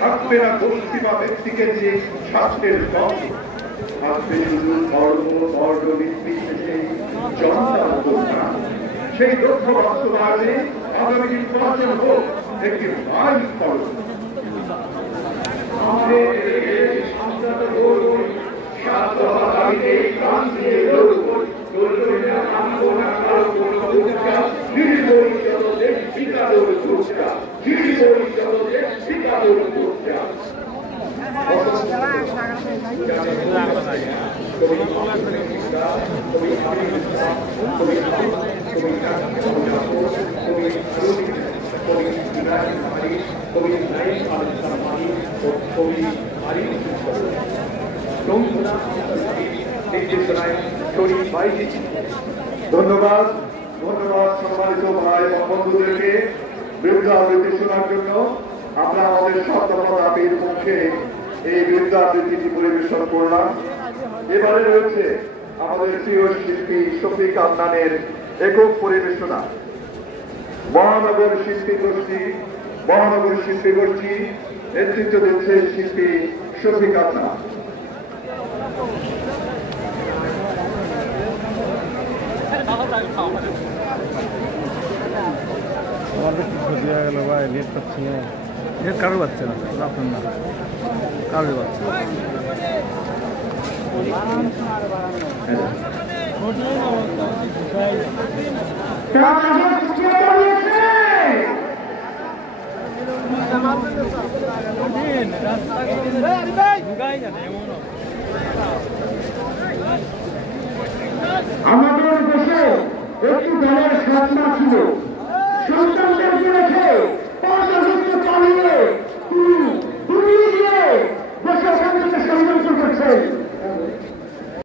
থাকবে না গোষ্ঠী বা ব্যক্তিকে নিয়ে স্বাস্থ্যের পথে থাকবে শুধু ধর্ম বর্ণ নির্বিশেষে জনতা। সেই লক্ষ্য বাস্তবায়নে আগামী নির্বাচন হোক একটি মাইল ফলক। ধন্যবাদ ধন্যবাদ সম্মানিত ভাই বন্ধুদেরকে বিরুদ্ধ আবৃত্তি শোনার জন্য। আমরা আমাদের শব্দপদাপির মুখে এই বিরুদ্ধ আবৃত্তিটি পরিবেশন করলাম। এবারে রয়েছে আমাদের প্রিয় শিল্পী শফিক আদনানের একক পরিবেশনা। মহানগর শিল্পী গোষ্ঠী নেতৃত্ব দিচ্ছে শিল্পী শফিক আদনান। নেট পাচ্ছি না, নেট কারোর পাচ্ছে না, আপনার না কারোর পাচ্ছে আমাদের দেশে একটি দলের সত্তা ছিল, সন্তান